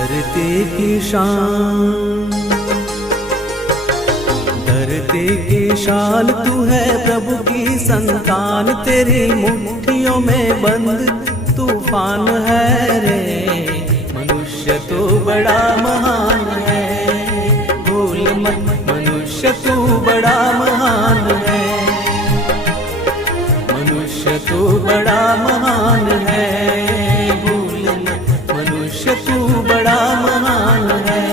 धरती की शान, धरती की शान तू है प्रभु की संतान। तेरी मुट्ठियों में बंद तूफान है रे। मनुष्य तू बड़ा महान है, भूल मत मनुष्य तू बड़ा महान है। मनुष्य तू बड़ा महान है, भूल मत मनुष्य तू बड़ा महान है।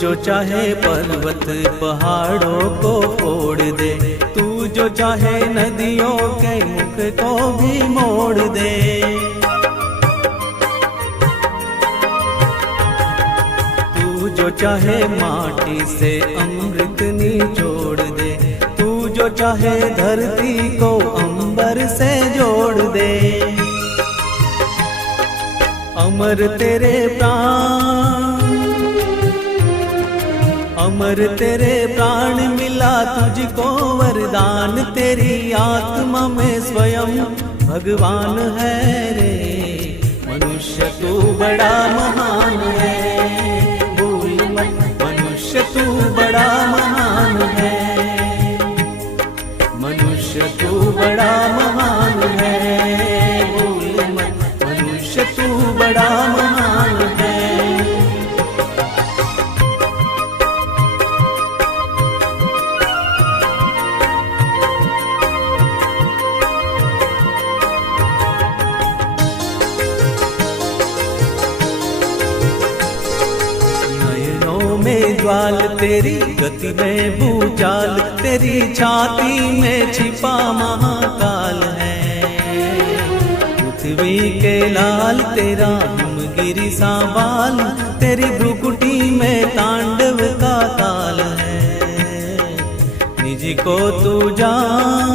जो चाहे पर्वत पहाड़ों को फोड़ दे, तू जो चाहे नदियों के मुख को भी मोड़ दे। तू जो चाहे माटी से अमृत निचोड़ दे, तू जो चाहे धरती को अंबर से जोड़ दे। अमर तेरे प्राण, अमर तेरे प्राण मिला तुझको वरदान। तेरी आत्मा में स्वयं भगवान है रे। मनुष्य तू बड़ा महान है, भूल मत मनुष्य तू बड़ा महान है। मनुष्य तू बड़ा महान है, भूल मत मनुष्य तू बड़ा महान है। ज्वाल तेरी गति में भूचाल, तेरी छाती में छिपा महाकाल है। पृथ्वी के लाल तेरा हिमगिरी सा बाल, तेरी भ्रुकुटी में तांडव का ताल है। निज को तू जान,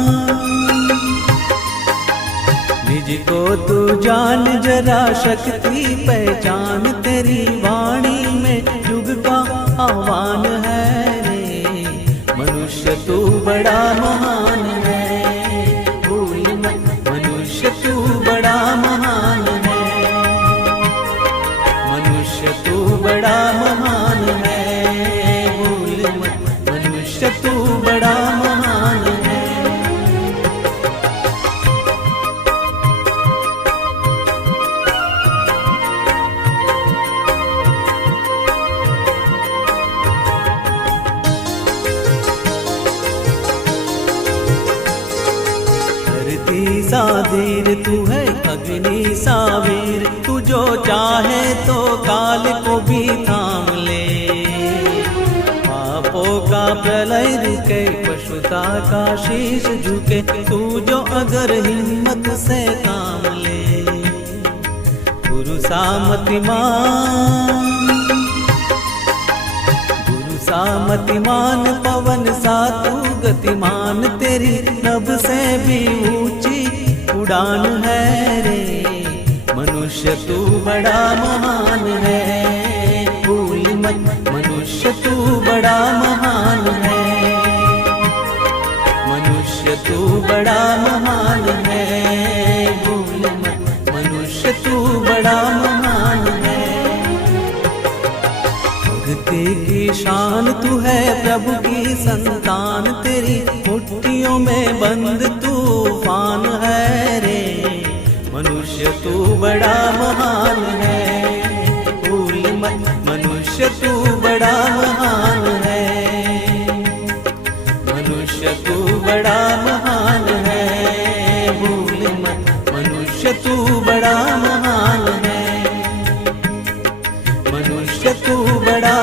निज को तू जान जरा शक्ति पहचान। तेरी वाणी में युग का आह्वान है रे। मनुष्य तू बड़ा महान है, भूल मत मनुष्य तू बड़ा महान है। मनुष्य तू बड़ा महान है, भूल मत मनुष्य तू बड़ा महान है। सा धीर तू है अग्नि सा वीर, तू जो चाहे तो काल को भी थाम ले। पापों का प्रलय रुके, पशुता का शीश झुके, तू जो अगर हिम्मत से काम ले। गुरु सामतिमान, गुरु सामतिमान, पवन सा तू गतिमान। तेरी नभ से भी ऊंची उड़ान है रे। मनुष्य तू बड़ा महान है, भूल मत मनुष्य तू बड़ा महान है। मनुष्य तू बड़ा महान है, भूल मत मनुष्य तू बड़ा महान है। भक्ति की शान तू है प्रभु की संतान। तेरी मुट्ठियों में बंद तूफान है रे। मनुष्य तू बड़ा महान है, भूल मत मनुष्य तू बड़ा महान है। मनुष्य तू बड़ा महान है, भूल मत मनुष्य तू बड़ा महान है। मनुष्य तू बड़ा